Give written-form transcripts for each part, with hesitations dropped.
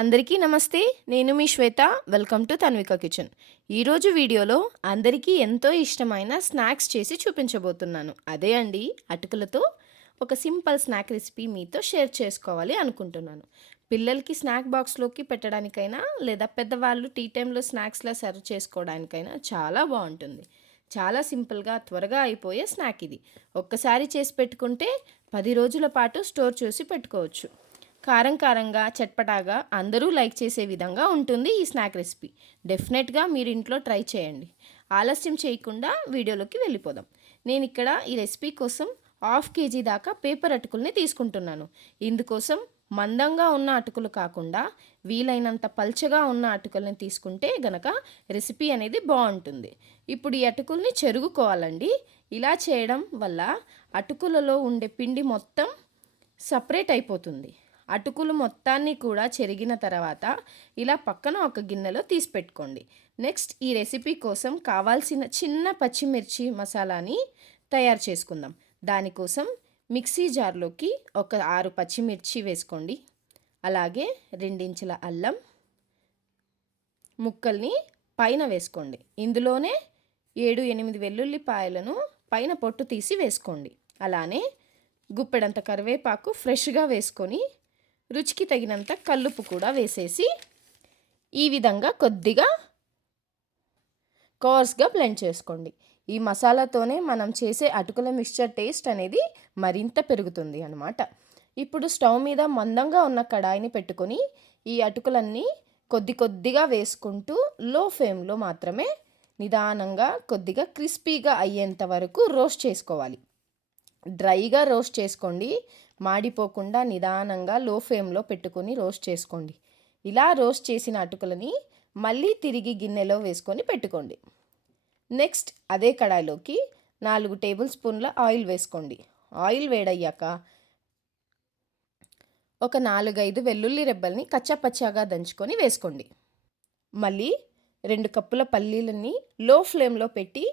అందరికీ నమస్తే. నేను మీ Swetha. Welcome to Tanvika kitchen. ఈరోజు వీడియోలో అందరికీ ఎంతో ఇష్టమైన స్నాక్స్ చేసి చూపించబోతున్నాను. అదే అండి, అటుకులతో ఒక సింపుల్ స్నాక్ రెసిపీ మీతో షేర్ చేసుకోవాలి అనుకుంటున్నాను. పిల్లలకి స్నాక్ బాక్స్లోకి పెట్టడానికైనా లేదా పెద్దవాళ్ళు టీ టైంలో స్నాక్స్లా సర్వ్ చేసుకోవడానికైనా చాలా బాగుంటుంది. చాలా సింపుల్గా త్వరగా అయిపోయే స్నాక్ ఇది. ఒక్కసారి చేసి పెట్టుకుంటే 10 రోజుల పాటు స్టోర్ చేసి పెట్టుకోవచ్చు. కారం కారంగా చట్పటాగా అందరూ లైక్ చేసే విధంగా ఉంటుంది ఈ స్నాక్ రెసిపీ. డెఫినెట్గా మీరు ఇంట్లో ట్రై చేయండి. ఆలస్యం చేయకుండా వీడియోలోకి వెళ్ళిపోదాం. నేను ఇక్కడ ఈ రెసిపీ కోసం 1/2 kg దాకా పేపర్ అటుకుల్ని తీసుకుంటున్నాను. ఇందుకోసం మందంగా ఉన్న అటుకులు కాకుండా వీలైనంత పల్చగా ఉన్న అటుకుల్ని తీసుకుంటే గనక రెసిపీ అనేది బాగుంటుంది. ఇప్పుడు ఈ అటుకుల్ని చెరుగుకోవాలండి. ఇలా చేయడం వల్ల అటుకులలో ఉండే పిండి మొత్తం సపరేట్ అయిపోతుంది. అటుకులు మొత్తాన్ని కూడా చెరిగిన తర్వాత ఇలా పక్కన ఒక గిన్నెలో తీసి పెట్టుకోండి. నెక్స్ట్ ఈ రెసిపీ కోసం కావాల్సిన చిన్న పచ్చిమిర్చి మసాలాని తయారు చేసుకుందాం. దానికోసం మిక్సీ జార్లోకి ఒక 6 పచ్చిమిర్చి వేసుకోండి. అలాగే 2 ఇంచుల అల్లం ముక్కల్ని పైన వేసుకోండి. ఇందులోనే 7-8 వెల్లుల్లిపాయలను పైన పొట్టు తీసి వేసుకోండి. అలానే గుప్పెడంత కరివేపాకు ఫ్రెష్గా వేసుకొని రుచికి తగినంత కల్లుప్పు కూడా వేసేసి ఈ విధంగా కొద్దిగా కోర్స్గా బ్లెండ్ చేసుకోండి. ఈ మసాలాతోనే మనం చేసే అటుకుల మిక్స్చర్ టేస్ట్ అనేది మరింత పెరుగుతుంది అన్నమాట. ఇప్పుడు స్టవ్ మీద మందంగా ఉన్న కడాయిని పెట్టుకొని ఈ అటుకులన్నీ కొద్దిగా వేసుకుంటూ లో ఫ్లేమ్లో మాత్రమే నిదానంగా కొద్దిగా క్రిస్పీగా అయ్యేంత వరకు రోస్ట్ చేసుకోవాలి. డ్రైగా రోస్ట్ చేసుకోండి. మాడిపోకుండా నిదానంగా లో ఫ్లేమ్లో పెట్టుకొని రోస్ట్ చేసుకోండి. ఇలా రోస్ట్ చేసిన అటుకులని మళ్ళీ తిరిగి గిన్నెలో వేసుకొని పెట్టుకోండి. నెక్స్ట్ అదే కడాయిలోకి 4 టేబుల్ స్పూన్ల ఆయిల్ వేసుకోండి. ఆయిల్ వేడయ్యాక ఒక 4-5 వెల్లుల్లి రెబ్బల్ని కచ్చాపచ్చాగా దంచుకొని వేసుకోండి. మళ్ళీ 2 కప్పుల పల్లీలని లో ఫ్లేమ్లో పెట్టి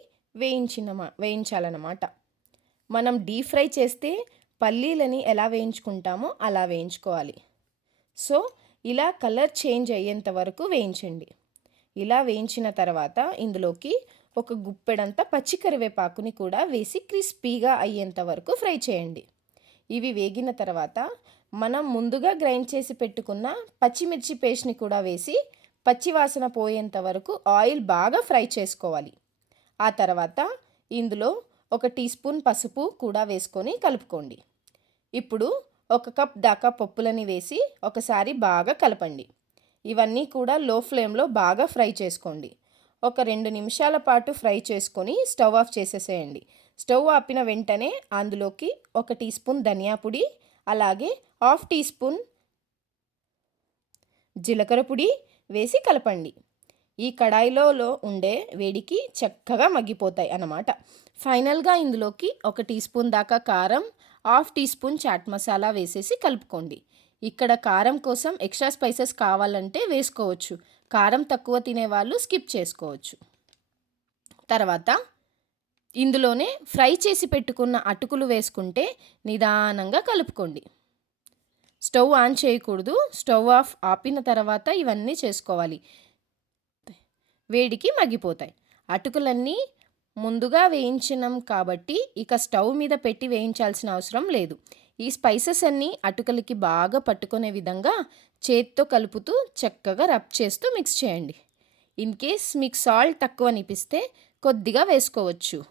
వేయించాలన్నమాట. మనం డీప్ ఫ్రై చేస్తే పల్లీలని ఎలా వేయించుకుంటామో అలా వేయించుకోవాలి. సో ఇలా కలర్ చేంజ్ అయ్యేంత వరకు వేయించండి. ఇలా వేయించిన తర్వాత ఇందులోకి ఒక గుప్పెడంత పచ్చి కరివేపాకుని కూడా వేసి క్రిస్పీగా అయ్యేంత వరకు ఫ్రై చేయండి. ఇవి వేగిన తర్వాత మనం ముందుగా గ్రైండ్ చేసి పెట్టుకున్న పచ్చిమిర్చి పేస్ట్ని కూడా వేసి పచ్చివాసన పోయేంత వరకు ఆయిల్ బాగా ఫ్రై చేసుకోవాలి. ఆ తర్వాత ఇందులో 1 టీ స్పూన్ పసుపు కూడా వేసుకొని కలుపుకోండి. ఇప్పుడు 1 కప్ దాకా పప్పులని వేసి ఒకసారి బాగా కలపండి. ఇవన్నీ కూడా లో ఫ్లేమ్లో బాగా ఫ్రై చేసుకోండి. ఒక 2 నిమిషాల పాటు ఫ్రై చేసుకొని స్టవ్ ఆఫ్ చేసేసేయండి. స్టవ్ ఆపిన వెంటనే అందులోకి 1 టీ స్పూన్ ధనియా పొడి, అలాగే 1/2 టీ స్పూన్ జీలకర్ర పొడి వేసి కలపండి. ఈ కడాయిలో ఉండే వేడికి చక్కగా మగ్గిపోతాయి అన్నమాట. ఫైనల్గా ఇందులోకి 1 టీ స్పూన్ దాకా కారం, 1/2 టీ స్పూన్ చాట్ మసాలా వేసేసి కలుపుకోండి. ఇక్కడ కారం కోసం ఎక్స్ట్రా స్పైసెస్ కావాలంటే వేసుకోవచ్చు. కారం తక్కువ తినేవాళ్ళు స్కిప్ చేసుకోవచ్చు. తర్వాత ఇందులోనే ఫ్రై చేసి పెట్టుకున్న అటుకులు వేసుకుంటే నిదానంగా కలుపుకోండి. స్టవ్ ఆన్ చేయకూడదు. స్టవ్ ఆపిన తర్వాత ఇవన్నీ చేసుకోవాలి. వేడికి మగ్గిపోతాయి. అటుకులన్నీ ముందుగా వేయించినాం కాబట్టి ఇక స్టవ్ మీద పెట్టి వేయించాల్సిన అవసరం లేదు. ఈ స్పైసెస్ అన్నీ అటుకులకి బాగా పట్టుకునే విధంగా చేత్తో కలుపుతూ చక్కగా రబ్ చేస్తూ మిక్స్ చేయండి. ఇన్ కేస్ మీకు సాల్ట్ తక్కువ అనిపిస్తే కొద్దిగా వేసుకోవచ్చు.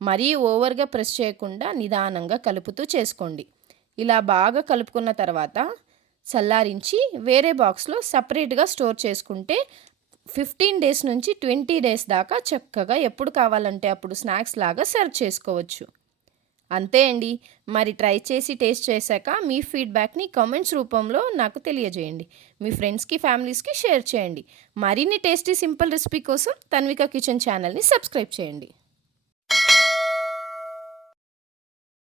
మరీ ఓవర్గా ప్రెస్ చేయకుండా నిదానంగా కలుపుతూ చేసుకోండి. ఇలా బాగా కలుపుకున్న తర్వాత చల్లారించి వేరే బాక్స్లో సపరేట్గా స్టోర్ చేసుకుంటే 15 డేస్ నుంచి 20 డేస్ దాకా చక్కగా ఎప్పుడు కావాలంటే అప్పుడు స్నాక్స్ లాగా సర్వ్ చేసుకోవచ్చు. అంతే అండి. మరి ట్రై చేసి టేస్ట్ చేశాక మీ ఫీడ్బ్యాక్ని కామెంట్స్ రూపంలో నాకు తెలియజేయండి. మీ ఫ్రెండ్స్కి, ఫ్యామిలీస్కి షేర్ చేయండి. మరిన్ని టేస్టీ సింపుల్ రెసిపీ కోసం తన్విక కిచెన్ ఛానల్ని సబ్స్క్రైబ్ చేయండి.